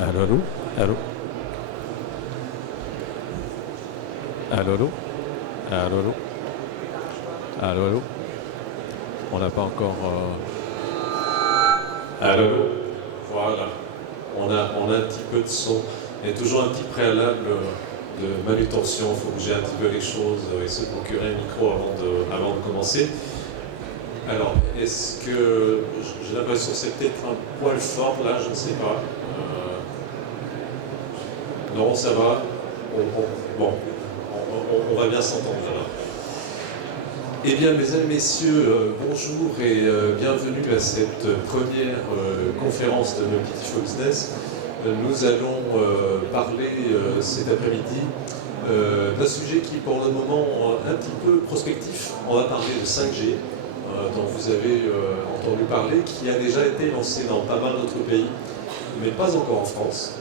Allô, allô? Allô? Allô, allô? Allô, allô? Allô, allô? On n'a pas encore... Allô, allô? Voilà. On a un petit peu de son. Il y a toujours un petit préalable de manutention. Il faut bouger un petit peu les choses et se procurer un micro avant de commencer. Alors, est-ce que... J'ai l'impression que c'est peut-être un poil fort là, je ne sais pas. Non, ça va. Bon, on va bien s'entendre là. Eh bien, mesdames, messieurs, bonjour et bienvenue à cette première conférence de Beautiful Business. Nous allons parler cet après-midi d'un sujet qui est pour le moment un petit peu prospectif. On va parler de 5G, dont vous avez entendu parler, qui a déjà été lancé dans pas mal d'autres pays, mais pas encore en France.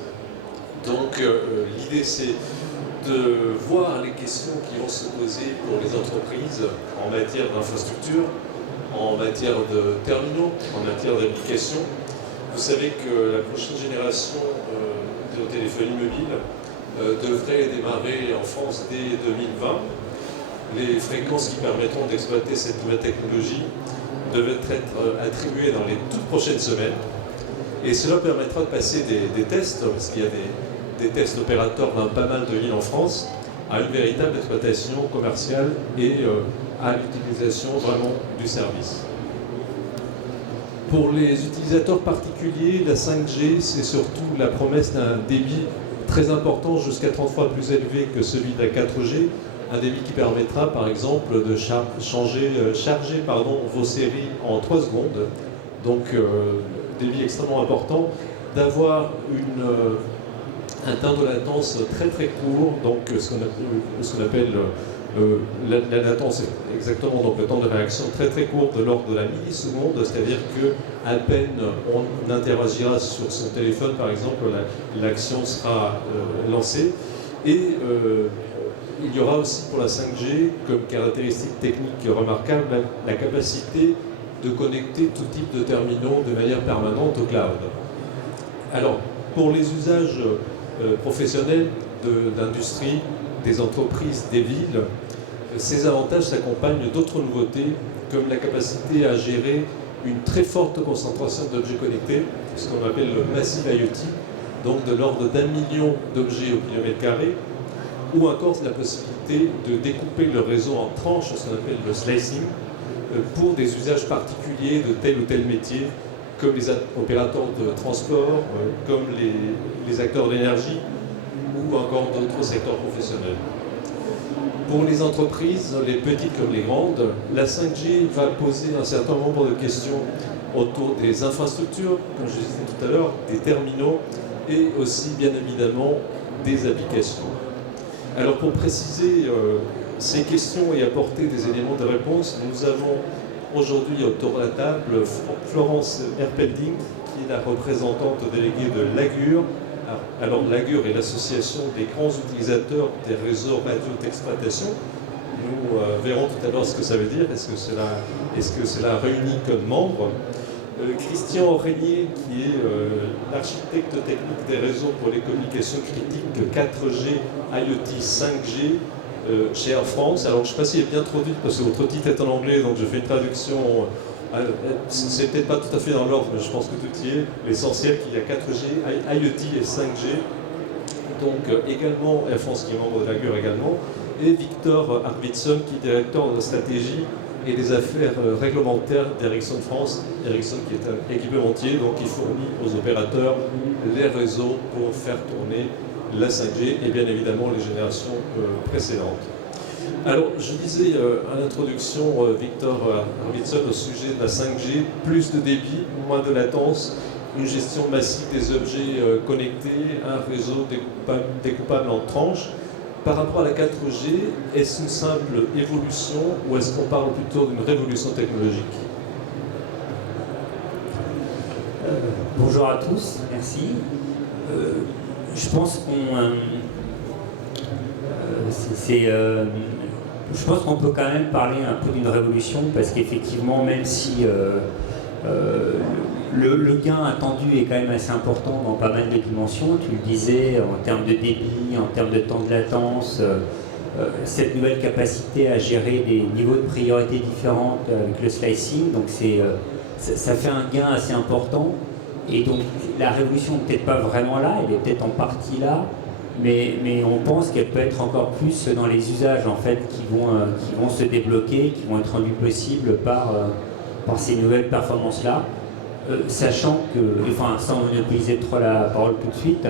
Donc l'idée c'est de voir les questions qui vont se poser pour les entreprises en matière d'infrastructure, en matière de terminaux, en matière d'applications. Vous savez que la prochaine génération de téléphonie mobile devrait démarrer en France dès 2020. Les fréquences qui permettront d'exploiter cette nouvelle technologie devraient être attribuées dans les toutes prochaines semaines. Et cela permettra de passer des tests, parce qu'il y a des tests opérateurs dans pas mal de villes en France, à une véritable exploitation commerciale et à l'utilisation vraiment du service. Pour les utilisateurs particuliers, la 5G, c'est surtout la promesse d'un débit très important, jusqu'à 30 fois plus élevé que celui de la 4G, un débit qui permettra par exemple de charger vos séries en 3 secondes, donc débit extrêmement important, d'avoir un temps de latence très très court, donc ce qu'on appelle la latence est exactement donc le temps de réaction très très court de l'ordre de la milliseconde, c'est-à-dire qu'à peine on interagira sur son téléphone par exemple, l'action sera lancée. Et il y aura aussi pour la 5G comme caractéristique technique remarquable la capacité de connecter tout type de terminaux de manière permanente au cloud. Alors, pour les usages professionnels d'industrie, des entreprises, des villes, ces avantages s'accompagnent d'autres nouveautés, comme la capacité à gérer une très forte concentration d'objets connectés, ce qu'on appelle le Massive IoT, donc de l'ordre d'1 million d'objets au kilomètre carré, ou encore la possibilité de découper le réseau en tranches, ce qu'on appelle le slicing, pour des usages particuliers de tel ou tel métier, comme les opérateurs de transport, comme les acteurs d'énergie, ou encore d'autres secteurs professionnels. Pour les entreprises, les petites comme les grandes, la 5G va poser un certain nombre de questions autour des infrastructures, comme je disais tout à l'heure, des terminaux, et aussi bien évidemment des applications. Alors pour préciser ces questions et apporter des éléments de réponse, nous avons aujourd'hui autour de la table Florence Erpelding, qui est la représentante déléguée de l'AGUR. Alors l'AGUR est l'association des grands utilisateurs des réseaux radio d'exploitation. Nous verrons tout à l'heure ce que ça veut dire, est-ce que cela réunit comme membres. Christian Régnier, qui est l'architecte technique des réseaux pour les communications critiques 4G, IoT, 5G, chez Air France. Alors je ne sais pas s'il est bien trop vite parce que votre titre est en anglais, donc je fais une traduction. C'est peut-être pas tout à fait dans l'ordre, mais je pense que tout y est. L'essentiel qu'il y a 4G, IoT et 5G. Donc également Air France qui est membre de l'AGUR également. Et Victor Arvidsson qui est directeur de stratégie et des affaires réglementaires d'Ericsson France. Ericsson qui est un équipementier, donc qui fournit aux opérateurs les réseaux pour faire tourner la 5G et bien évidemment les générations précédentes. Alors, je disais à l'introduction, Victor Arvidsson, au sujet de la 5G, plus de débit, moins de latence, une gestion massive des objets connectés, un réseau découpable en tranches. Par rapport à la 4G, est-ce une simple évolution ou est-ce qu'on parle plutôt d'une révolution technologique ? Bonjour à tous, merci. Je pense qu'on peut quand même parler un peu d'une révolution parce qu'effectivement, même si Le gain attendu est quand même assez important dans pas mal de dimensions. Tu le disais, en termes de débit, en termes de temps de latence, cette nouvelle capacité à gérer des niveaux de priorité différents avec le slicing, donc ça fait un gain assez important. Et donc la révolution n'est peut-être pas vraiment là, elle est peut-être en partie là, mais on pense qu'elle peut être encore plus dans les usages en fait qui vont se débloquer, qui vont être rendus possibles par ces nouvelles performances-là. Sachant que, enfin, sans monopoliser trop la parole tout de suite,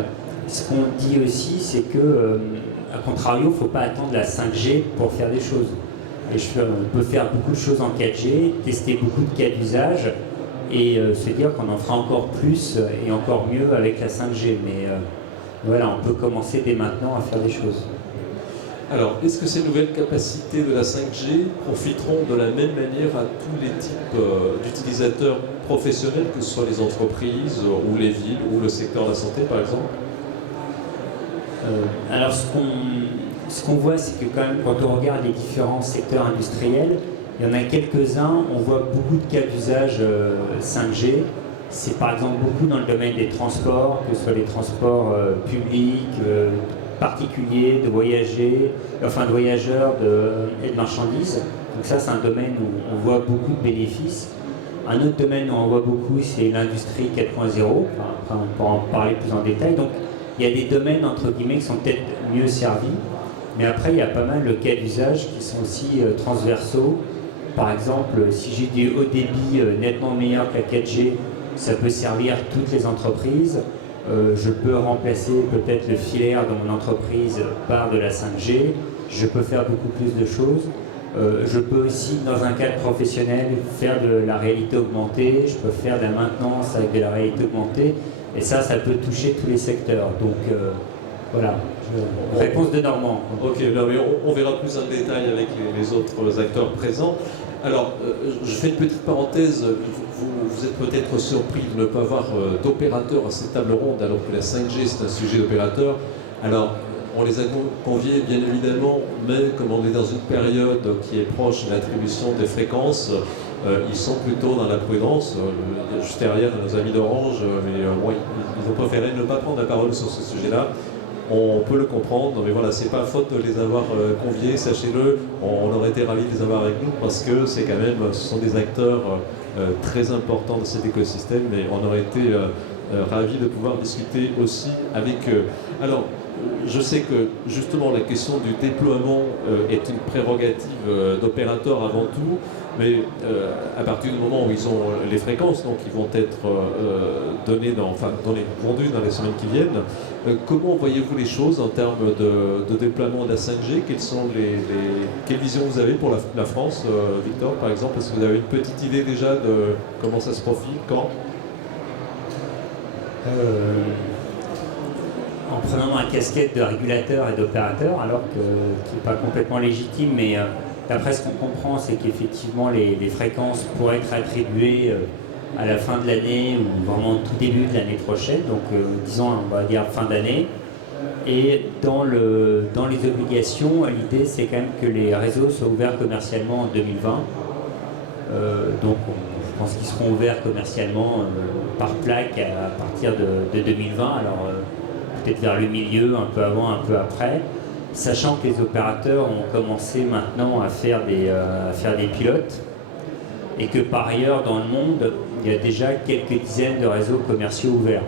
ce qu'on dit aussi, c'est que, à contrario, il ne faut pas attendre la 5G pour faire des choses. Et on peut faire beaucoup de choses en 4G, tester beaucoup de cas d'usage et se dire qu'on en fera encore plus et encore mieux avec la 5G. Mais voilà, on peut commencer dès maintenant à faire des choses. Alors, est-ce que ces nouvelles capacités de la 5G profiteront de la même manière à tous les types d'utilisateurs professionnels, que ce soit les entreprises ou les villes ou le secteur de la santé par exemple? Alors ce qu'on voit, c'est que quand même quand on regarde les différents secteurs industriels, il y en a quelques-uns, on voit beaucoup de cas d'usage 5G. C'est par exemple beaucoup dans le domaine des transports, que ce soit les transports publics, particuliers, de voyageurs et de marchandises. Donc ça, c'est un domaine où on voit beaucoup de bénéfices. Un autre domaine où on voit beaucoup, c'est l'industrie 4.0. Enfin, on pourra en parler plus en détail. Donc il y a des domaines, entre guillemets, qui sont peut-être mieux servis. Mais après, il y a pas mal de cas d'usage qui sont aussi transversaux. Par exemple, si j'ai du haut débit nettement meilleur que la 4G, ça peut servir toutes les entreprises. Je peux remplacer peut-être le filaire de mon entreprise par de la 5G. Je peux faire beaucoup plus de choses. Je peux aussi, dans un cadre professionnel, faire de la réalité augmentée. Je peux faire de la maintenance avec de la réalité augmentée. Et ça peut toucher tous les secteurs. Donc voilà, réponse de Normand. Ok, non, mais on verra plus en détail avec les autres acteurs présents. Alors, je fais une petite parenthèse. Vous êtes peut-être surpris de ne pas avoir d'opérateurs à cette table ronde, alors que la 5G, c'est un sujet d'opérateur. Alors, on les a conviés, bien évidemment, mais comme on est dans une période qui est proche de l'attribution des fréquences, ils sont plutôt dans la prudence. Juste derrière nos amis d'Orange, mais bon, ils ont préféré ne pas prendre la parole sur ce sujet-là. On peut le comprendre, mais voilà, c'est pas faute de les avoir conviés, sachez-le. On aurait été ravis de les avoir avec nous parce que c'est quand même, ce sont des acteurs très importants de cet écosystème, mais on aurait été ravis de pouvoir discuter aussi avec eux. Alors, je sais que justement la question du déploiement est une prérogative d'opérateurs avant tout, mais à partir du moment où ils ont les fréquences, donc ils vont être vendues dans les semaines qui viennent, comment voyez-vous les choses en termes de déploiement de la 5G? Quelle vision vous avez pour la France, Victor, par exemple? Est-ce que vous avez une petite idée déjà de comment ça se profile, quand? En prenant ma casquette de régulateur et d'opérateur, alors qui n'est pas complètement légitime, mais d'après ce qu'on comprend, c'est qu'effectivement les fréquences pourraient être attribuées à la fin de l'année ou vraiment au tout début de l'année prochaine, donc disons on va dire fin d'année. Et dans les obligations, l'idée c'est quand même que les réseaux soient ouverts commercialement en 2020. Donc je pense qu'ils seront ouverts commercialement par plaque à partir de 2020. Alors peut-être vers le milieu, un peu avant, un peu après, sachant que les opérateurs ont commencé maintenant à faire des pilotes et que par ailleurs dans le monde, il y a déjà quelques dizaines de réseaux commerciaux ouverts.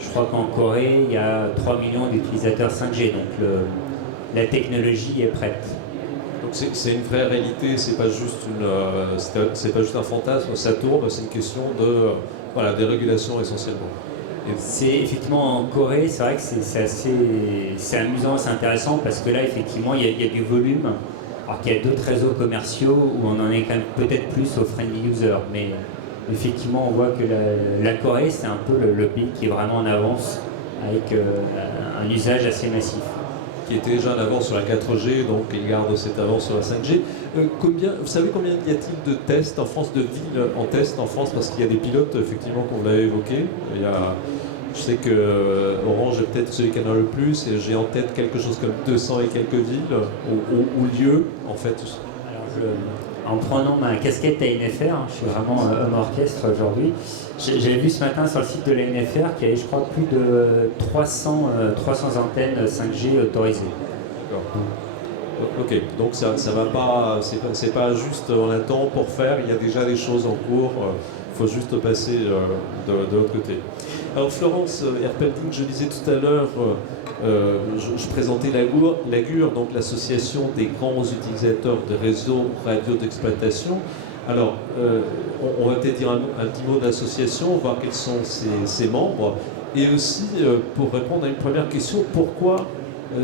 Je crois qu'en Corée, il y a 3 millions d'utilisateurs 5G, donc la technologie est prête. Donc c'est une vraie réalité, c'est pas juste un fantasme, ça tourne, c'est une question de dérégulation essentiellement. C'est effectivement en Corée, c'est vrai que c'est amusant, c'est intéressant parce que là effectivement il y a du volume, alors qu'il y a d'autres réseaux commerciaux où on en est quand même peut-être plus aux friendly users, mais effectivement on voit que la Corée c'est un peu le pays qui est vraiment en avance avec un usage assez massif. Qui était déjà en avance sur la 4G, donc il garde cette avance sur la 5G. Vous savez combien y a-t-il de tests en France, de villes en test en France? Parce qu'il y a des pilotes, effectivement, qu'on l'avait évoqué. Je sais que Orange est peut-être celui qui en a le plus, et j'ai en tête quelque chose comme 200 et quelques villes ou lieux, en fait. Alors en prenant ma casquette ANFR, je suis vraiment homme orchestre aujourd'hui. J'avais vu ce matin sur le site de l'ANFR qu'il y avait, je crois, plus de 300 antennes 5G autorisées. Ok, donc ça va pas, c'est pas juste on attend pour faire, il y a déjà des choses en cours, il faut juste passer de l'autre côté. Alors Florence Herpelding, je disais tout à l'heure, je présentais l'AGUR, donc l'association des grands utilisateurs de réseaux radio d'exploitation. Alors, on va peut-être dire un petit mot de l'association, voir quels sont ses membres, et aussi pour répondre à une première question, pourquoi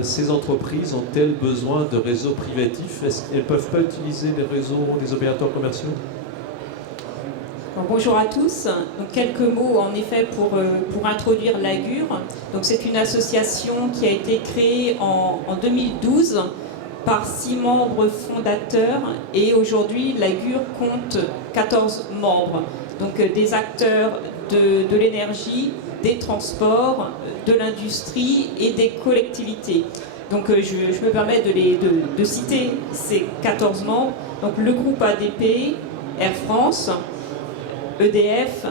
ces entreprises ont-elles besoin de réseaux privatifs? Est-ce qu'elles ne peuvent pas utiliser les réseaux des opérateurs commerciaux? Bonjour à tous. Donc, quelques mots en effet pour introduire l'AGUR. Donc, c'est une association qui a été créée en 2012 par 6 membres fondateurs et aujourd'hui l'AGUR compte 14 membres. Donc des acteurs de l'énergie, des transports, de l'industrie et des collectivités. Donc je me permets de citer ces 14 membres. Donc le groupe ADP, Air France, EDF,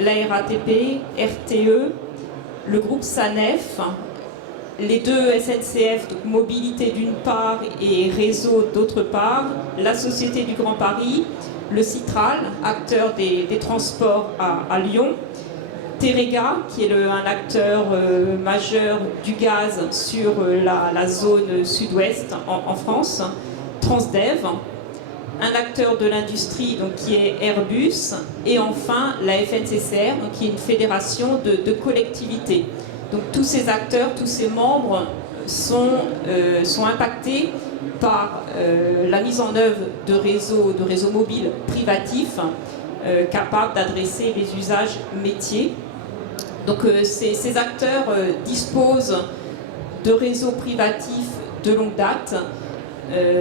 la RATP, RTE, le groupe SANEF, les 2 SNCF, donc mobilité d'une part et réseau d'autre part, la Société du Grand Paris, le Citral, acteur des transports à Lyon, Terega, qui est un acteur majeur du gaz sur la zone sud-ouest en France, Transdev, un acteur de l'industrie donc, qui est Airbus, et enfin la FNCCR, donc, qui est une fédération de collectivités. Donc tous ces acteurs, tous ces membres sont impactés par la mise en œuvre de réseaux mobiles privatifs capables d'adresser les usages métiers. Donc ces acteurs disposent de réseaux privatifs de longue date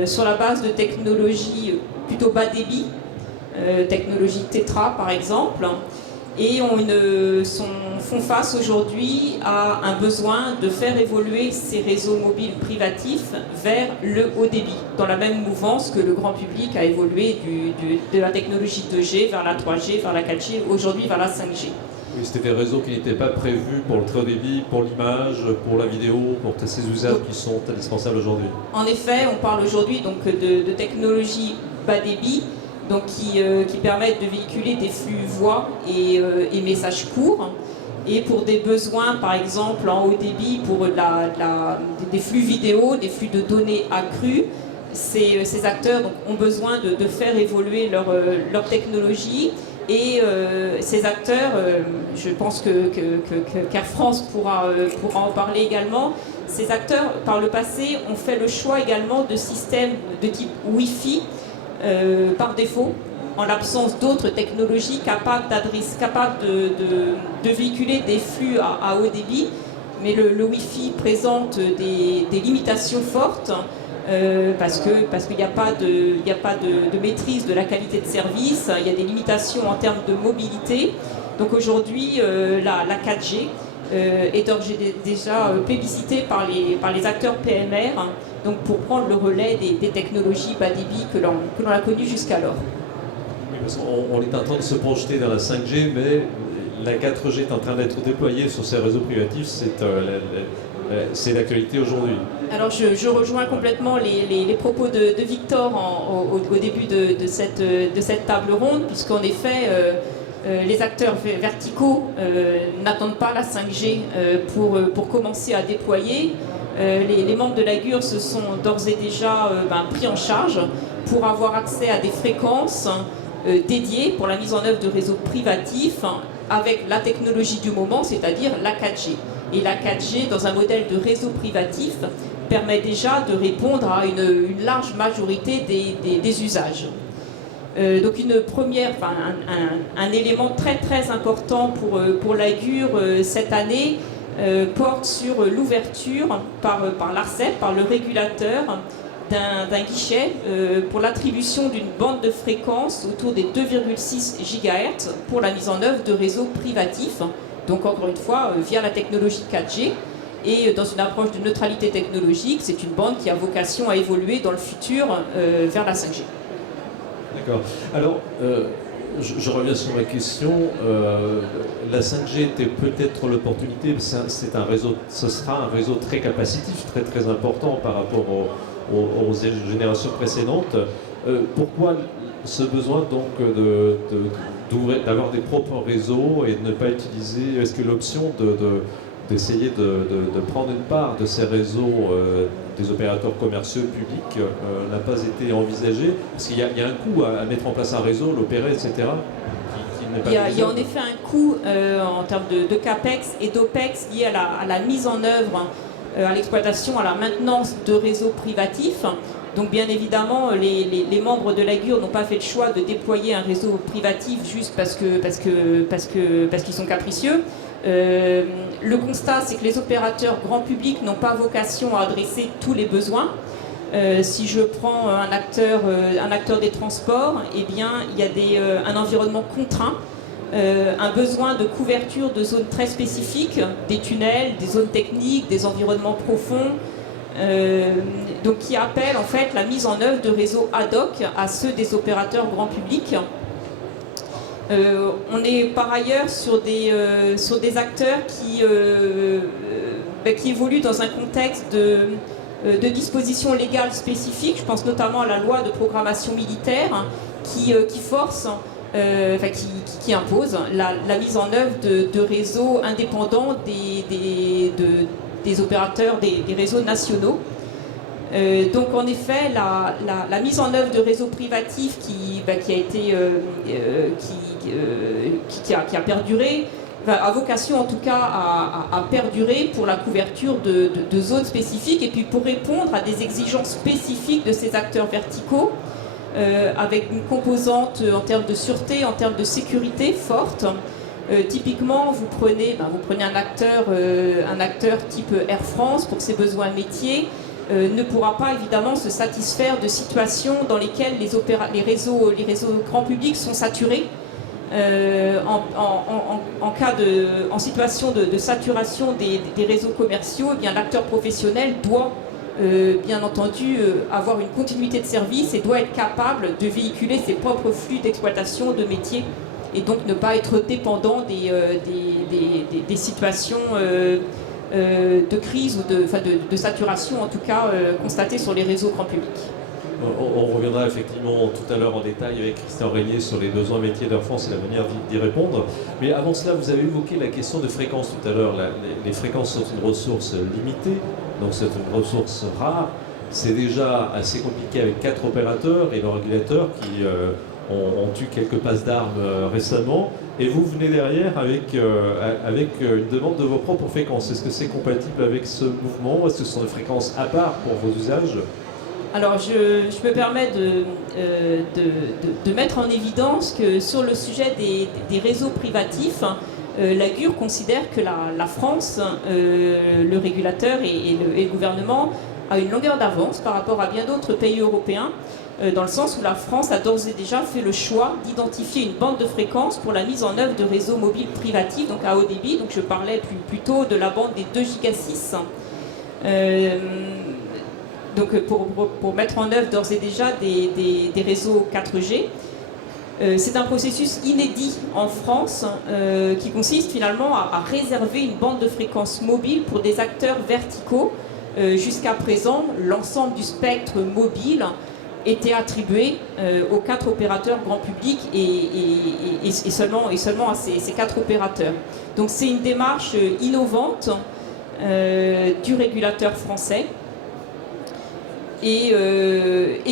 sur la base de technologies plutôt bas débit, technologie Tetra par exemple, et font face aujourd'hui à un besoin de faire évoluer ces réseaux mobiles privatifs vers le haut débit, dans la même mouvance que le grand public a évolué de la technologie 2G vers la 3G, vers la 4G, aujourd'hui vers la 5G. Oui, c'était des réseaux qui n'étaient pas prévus pour le très haut débit, pour l'image, pour la vidéo, pour tous ces usages qui sont indispensables aujourd'hui. En effet, on parle aujourd'hui donc de technologies bas débit, donc qui permettent de véhiculer des flux voix et messages courts. Et pour des besoins, par exemple, en haut débit, pour des flux vidéo, des flux de données accrus, ces acteurs donc, ont besoin de faire évoluer leur technologie. Et ces acteurs, je pense qu'Air France pourra en parler également, ces acteurs, par le passé, ont fait le choix également de systèmes de type Wi-Fi par défaut, en l'absence d'autres technologies capables de véhiculer des flux à haut débit. Mais le Wi-Fi présente des limitations fortes parce qu'il n'y a pas de maîtrise de la qualité de service, il y a des limitations en termes de mobilité. Donc aujourd'hui, la 4G est déjà plébiscitée par les acteurs PMR, donc pour prendre le relais des technologies bas débit que l'on a connues jusqu'alors. Oui, parce qu'on est en train de se projeter dans la 5G, mais la 4G est en train d'être déployée sur ces réseaux privatifs, c'est l'actualité aujourd'hui. Alors je rejoins complètement les propos de Victor au début de cette table ronde, puisqu'en effet les acteurs verticaux n'attendent pas la 5G pour commencer à déployer. Les membres de l'AGUR se sont d'ores et déjà pris en charge pour avoir accès à des fréquences dédiées pour la mise en œuvre de réseaux privatifs avec la technologie du moment, c'est-à-dire la 4G. Et la 4G, dans un modèle de réseau privatif, permet déjà de répondre à une large majorité des usages. Donc un élément très très important pour l'AGUR cette année porte sur l'ouverture par l'ARCEP, par le régulateur, d'un guichet pour l'attribution d'une bande de fréquence autour des 2,6 GHz pour la mise en œuvre de réseaux privatifs, donc encore une fois via la technologie 4G. Et dans une approche de neutralité technologique, c'est une bande qui a vocation à évoluer dans le futur vers la 5G. D'accord. Alors, je reviens sur ma question. La 5G était peut-être l'opportunité, c'est un réseau, ce sera un réseau très capacitif, très très important par rapport aux générations précédentes. Pourquoi ce besoin donc d'avoir des propres réseaux et de ne pas utiliser, est-ce que l'option d'essayer de prendre une part de ces réseaux des opérateurs commerciaux publics n'a pas été envisagée? Parce qu'il y a un coût à mettre en place un réseau, l'opérer, etc. Il y a en effet un coût en termes de CAPEX et d'OPEX lié à la mise en œuvre, à l'exploitation, à la maintenance de réseaux privatifs. Donc bien évidemment, les membres de l'AGUR n'ont pas fait le choix de déployer un réseau privatif juste parce qu'ils sont capricieux. Le constat, c'est que les opérateurs grand public n'ont pas vocation à adresser tous les besoins. Si je prends un acteur des transports, eh bien, il y a un environnement contraint, un besoin de couverture de zones très spécifiques, des tunnels, des zones techniques, des environnements profonds, donc qui appelle en fait la mise en œuvre de réseaux ad hoc à ceux des opérateurs grand public. On est par ailleurs sur des acteurs qui évoluent dans un contexte de dispositions légales spécifiques. Je pense notamment à la loi de programmation militaire qui force, qui impose la mise en œuvre de réseaux indépendants des opérateurs des réseaux nationaux. Donc en effet, la mise en œuvre de réseaux privatifs qui a perduré, a vocation en tout cas à perdurer pour la couverture de zones spécifiques et puis pour répondre à des exigences spécifiques de ces acteurs verticaux, avec une composante en termes de sûreté, en termes de sécurité forte. Typiquement, vous prenez un acteur type Air France pour ses besoins métiers, ne pourra pas évidemment se satisfaire de situations dans lesquelles les réseaux grand public sont saturés. En situation de saturation des réseaux commerciaux, eh bien l'acteur professionnel doit bien entendu avoir une continuité de service et doit être capable de véhiculer ses propres flux d'exploitation de métiers et donc ne pas être dépendant des situations de crise ou de saturation, en tout cas constatées sur les réseaux grand public. On reviendra effectivement tout à l'heure en détail avec Christian Régnier sur les besoins métiers d'Air France et la manière d'y répondre. Mais avant cela, vous avez évoqué la question de fréquence tout à l'heure. Les fréquences sont une ressource limitée, donc c'est une ressource rare. C'est déjà assez compliqué avec 4 opérateurs et le régulateur qui ont eu quelques passes d'armes récemment. Et vous venez derrière avec une demande de vos propres fréquences. Est-ce que c'est compatible avec ce mouvement? Est-ce que ce sont des fréquences à part pour vos usages? Alors, je me permets de mettre en évidence que sur le sujet des réseaux privatifs, l'AGUR considère que la France, le régulateur et le gouvernement, a une longueur d'avance par rapport à bien d'autres pays européens, dans le sens où la France a d'ores et déjà fait le choix d'identifier une bande de fréquences pour la mise en œuvre de réseaux mobiles privatifs, donc à haut débit. Donc je parlais plutôt de la bande des 2 giga 6. Donc pour mettre en œuvre d'ores et déjà des réseaux 4G. C'est un processus inédit en France qui consiste finalement à réserver une bande de fréquences mobile pour des acteurs verticaux. Jusqu'à présent, l'ensemble du spectre mobile était attribué aux 4 opérateurs grand public et seulement à ces 4 opérateurs. Donc c'est une démarche innovante du régulateur français et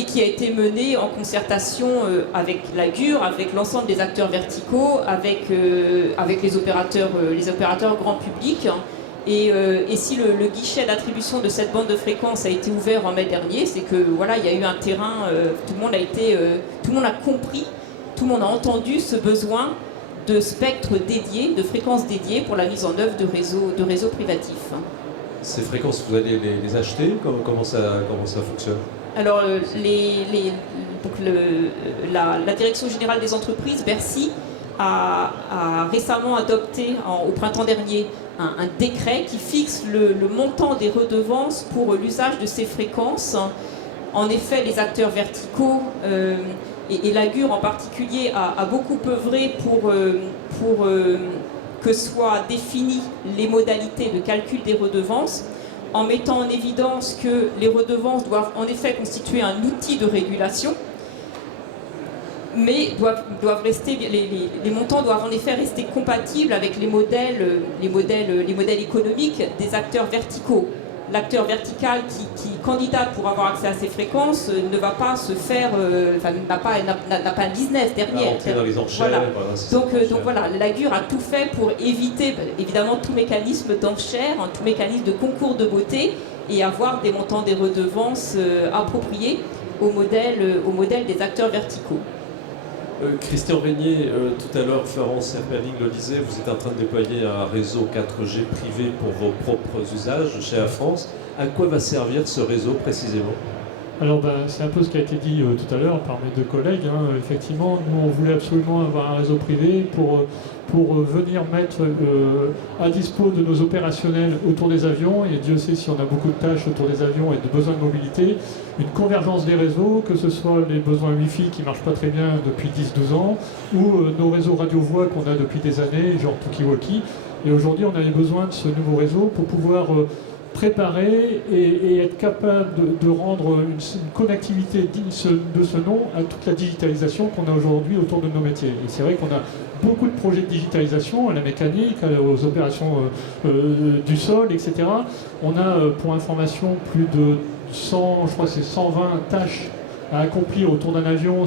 qui a été menée en concertation avec l'AGUR, avec l'ensemble des acteurs verticaux, avec les opérateurs grand public. Et si le guichet d'attribution de cette bande de fréquence a été ouvert en mai dernier, c'est que voilà, il y a eu un terrain, tout le monde a compris, tout le monde a entendu ce besoin de spectres dédiés, de fréquences dédiées pour la mise en œuvre de réseaux privatifs. Ces fréquences, vous allez les acheter? Comment ça fonctionne? Alors, la Direction générale des entreprises, Bercy, a récemment adopté au printemps dernier un décret qui fixe le montant des redevances pour l'usage de ces fréquences. En effet, les acteurs verticaux et l'AGUR en particulier a beaucoup œuvré pour que soient définies les modalités de calcul des redevances, en mettant en évidence que les redevances doivent en effet constituer un outil de régulation, mais les montants doivent en effet rester compatibles avec les modèles économiques des acteurs verticaux. L'acteur vertical qui candidate pour avoir accès à ces fréquences ne va pas se faire, n'a pas un business derrière. Dans les enchères, voilà. Voilà, donc voilà, l'AGUR a tout fait pour éviter évidemment tout mécanisme d'enchère, tout mécanisme de concours de beauté, et avoir des montants des redevances appropriés au modèle des acteurs verticaux. Christian Régnier, tout à l'heure, Florence Serperling le disait, vous êtes en train de déployer un réseau 4G privé pour vos propres usages chez Air France. À quoi va servir ce réseau précisément ? Alors c'est un peu ce qui a été dit tout à l'heure par mes deux collègues. Effectivement, nous on voulait absolument avoir un réseau privé pour venir mettre à dispo de nos opérationnels autour des avions, et Dieu sait si on a beaucoup de tâches autour des avions et de besoins de mobilité, une convergence des réseaux, que ce soit les besoins Wi-Fi qui ne marchent pas très bien depuis 10-12 ans, ou nos réseaux radio-voix qu'on a depuis des années, genre Talkie-Walkie. Et aujourd'hui, on avait besoin de ce nouveau réseau pour pouvoir préparer et être capable de rendre une connectivité digne de ce nom à toute la digitalisation qu'on a aujourd'hui autour de nos métiers. Et c'est vrai qu'on a beaucoup de projets de digitalisation, à la mécanique, aux opérations du sol, etc. On a, pour information, plus de 100, je crois que c'est 120 tâches à accomplir autour d'un avion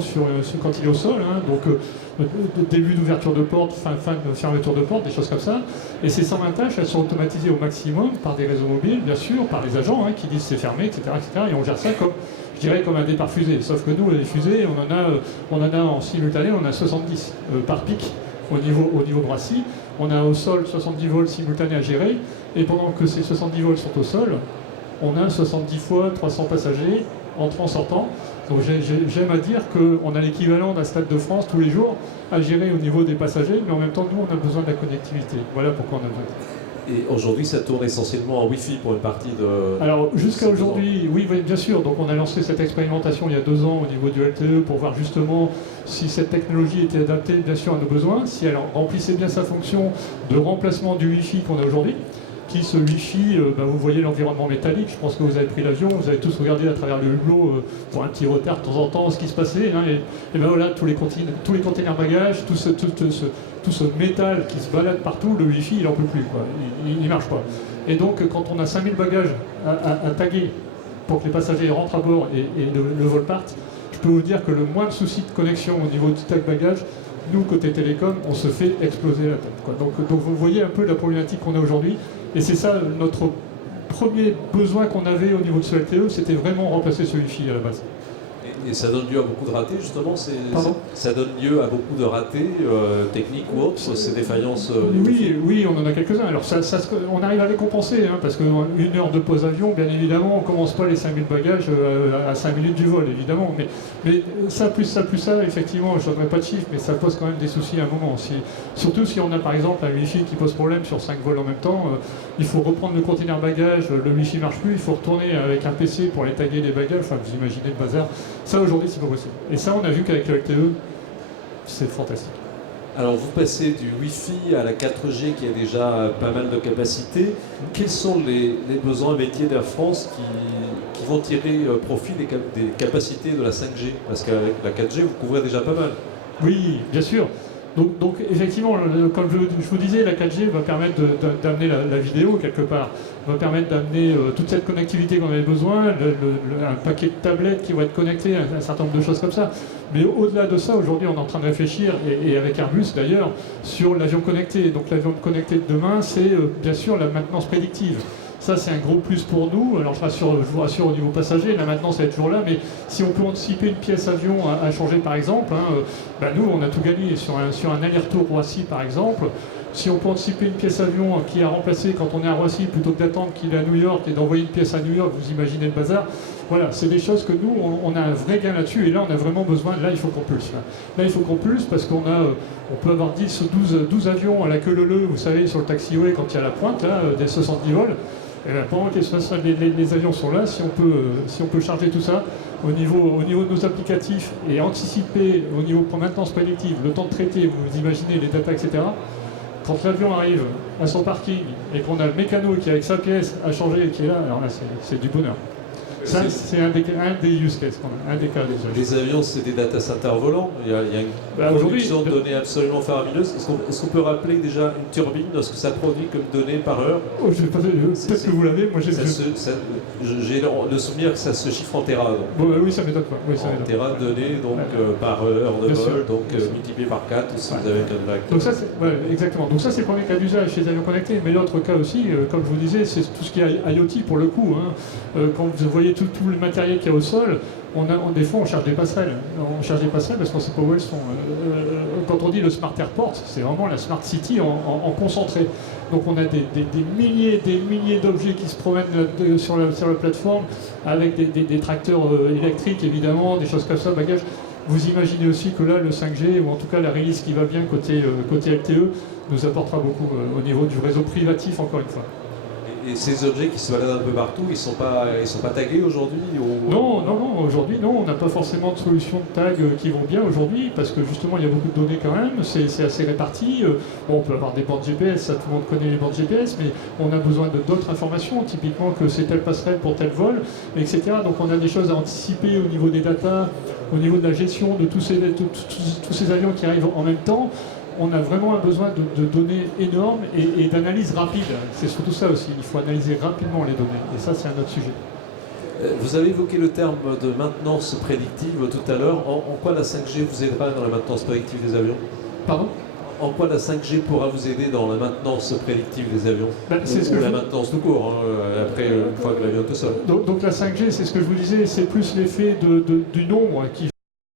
quand il est au sol, donc début d'ouverture de porte, fin de fermeture de porte, des choses comme ça. Et ces 120 tâches, elles sont automatisées au maximum par des réseaux mobiles, bien sûr, par les agents qui disent c'est fermé, etc., etc. Et on gère ça comme un départ fusée. Sauf que nous, les fusées, on en a en simultané, on a 70 par pic au niveau de Roissy. On a au sol 70 vols simultanés à gérer. Et pendant que ces 70 vols sont au sol, on a 70 fois 300 passagers entrant-sortant. Donc j'aime à dire qu'on a l'équivalent d'un Stade de France tous les jours à gérer au niveau des passagers, mais en même temps, nous, on a besoin de la connectivité. Voilà pourquoi on a besoin. Et aujourd'hui, ça tourne essentiellement en Wi-Fi pour une partie de... Alors, jusqu'à aujourd'hui, oui, bien sûr. Donc, on a lancé cette expérimentation il y a 2 ans au niveau du LTE pour voir justement si cette technologie était adaptée, bien sûr, à nos besoins, si elle remplissait bien sa fonction de remplacement du Wi-Fi qu'on a aujourd'hui. Ce Wi-Fi, vous voyez l'environnement métallique, je pense que vous avez pris l'avion, vous avez tous regardé à travers le hublot pour un petit retard de temps en temps ce qui se passait, et voilà, tous les containers bagages, tout ce métal qui se balade partout, le Wi-Fi il n'en peut plus, quoi. Il ne marche pas. Et donc quand on a 5000 bagages à taguer pour que les passagers rentrent à bord et le vol parte, je peux vous dire que le moindre souci de connexion au niveau du tag bagage, nous, côté télécom, on se fait exploser la tête, quoi. Donc vous voyez un peu la problématique qu'on a aujourd'hui. Et c'est ça, notre premier besoin qu'on avait au niveau de ce LTE, c'était vraiment remplacer ce Wi-Fi à la base. Et ça donne lieu à beaucoup de ratés, justement. Ça donne lieu à beaucoup de ratés techniques ou autres, ces défaillances. Oui, on en a quelques-uns. Alors on arrive à les compenser, parce qu'une heure de pause avion, bien évidemment, on ne commence pas les 5000 bagages à 5 minutes du vol, évidemment. Mais ça, effectivement, je ne donnerai pas de chiffres, mais ça pose quand même des soucis à un moment. Surtout si on a par exemple un Wi-Fi qui pose problème sur 5 vols en même temps, il faut reprendre le container bagage, le Wi-Fi ne marche plus, il faut retourner avec un PC pour aller taguer les bagages, enfin vous imaginez le bazar. Ça aujourd'hui c'est pas possible. Et ça on a vu qu'avec le LTE, c'est fantastique. Alors vous passez du Wi-Fi à la 4G qui a déjà pas mal de capacités. Quels sont les besoins métiers d'Air France qui vont tirer profit des capacités de la 5G? Parce qu'avec la 4G vous couvrez déjà pas mal. Oui, bien sûr. Donc effectivement, comme je vous disais, la 4G va permettre d'amener la vidéo quelque part, va permettre d'amener toute cette connectivité qu'on avait besoin, un paquet de tablettes qui vont être connectées, un certain nombre de choses comme ça. Mais au-delà de ça, aujourd'hui, on est en train de réfléchir, et avec Airbus d'ailleurs, sur l'avion connecté. Donc l'avion connecté de demain, c'est bien sûr la maintenance prédictive. Ça, c'est un gros plus pour nous. Alors, je vous rassure au niveau passager, la maintenance, elle est toujours là, mais si on peut anticiper une pièce avion à changer, par exemple, nous, on a tout gagné. Sur un aller-retour Roissy, par exemple, si on peut anticiper une pièce avion qui a remplacé quand on est à Roissy, plutôt que d'attendre qu'il est à New York et d'envoyer une pièce à New York, vous imaginez le bazar. Voilà, c'est des choses que nous, on a un vrai gain là-dessus, et là, on a vraiment besoin, là, il faut qu'on pulse. Là, il faut qu'on pulse parce on peut avoir 10 ou 12 avions à la queue leu-leu, vous savez, sur le taxiway, quand il y a la pointe, là, des 70 vols. Et bien, pendant que les avions sont là, si on peut charger tout ça au niveau de nos applicatifs et anticiper au niveau pour maintenance prédictive, le temps de traiter, vous imaginez les data, etc. Quand l'avion arrive à son parking et qu'on a le mécano qui est avec sa pièce à changer et qui est là, alors là c'est du bonheur. Ça, c'est un des use cases qu'on a, un des cas des usages. Les avions, c'est des data centers volants. Il y a une production de données absolument faramineuse. Est-ce qu'on peut rappeler déjà une turbine, ce que ça produit comme données par heure? Peut-être que vous l'avez, moi j'ai le souvenir que ça se chiffre en Tera. Oui, ça m'étonne pas. Oui, en Tera de données donc, par heure de vol, donc multiplié par 4 si vous avez un bac. Donc ça, exactement. Donc ça, c'est le premier cas d'usage chez les avions connectés. Mais l'autre cas aussi, comme je vous disais, c'est tout ce qui est IoT pour le coup. Hein. Quand vous voyez tout le matériel qu'il y a au sol, des fois on cherche des passerelles. On cherche des passerelles parce qu'on ne sait pas où elles sont. Quand on dit le Smart Airport, c'est vraiment la Smart City en concentré. Donc on a des milliers d'objets qui se promènent sur la plateforme avec des tracteurs électriques évidemment, des choses comme ça, bagages. Vous imaginez aussi que là, le 5G, ou en tout cas la release qui va bien côté LTE, nous apportera beaucoup au niveau du réseau privatif, encore une fois. Et ces objets qui se baladent un peu partout, ils sont pas tagués aujourd'hui Non, aujourd'hui non, on n'a pas forcément de solution de tag qui vont bien aujourd'hui, parce que justement il y a beaucoup de données quand même, c'est assez réparti. On peut avoir des bandes GPS, ça tout le monde connaît les bandes GPS, mais on a besoin d'autres informations, typiquement que c'est telle passerelle pour tel vol, etc. Donc on a des choses à anticiper au niveau des datas, au niveau de la gestion de tous ces avions qui arrivent en même temps. On a vraiment un besoin de données énormes et d'analyse rapide. C'est surtout ça aussi, il faut analyser rapidement les données. Et ça, c'est un autre sujet. Vous avez évoqué le terme de maintenance prédictive tout à l'heure. En quoi la 5G vous aidera dans la maintenance prédictive des avions? Pardon? En quoi la 5G pourra vous aider dans la maintenance prédictive des avions? Ou la maintenance tout court, après une fois que l'avion est au sol. Donc la 5G, c'est ce que je vous disais, c'est plus l'effet du nombre qui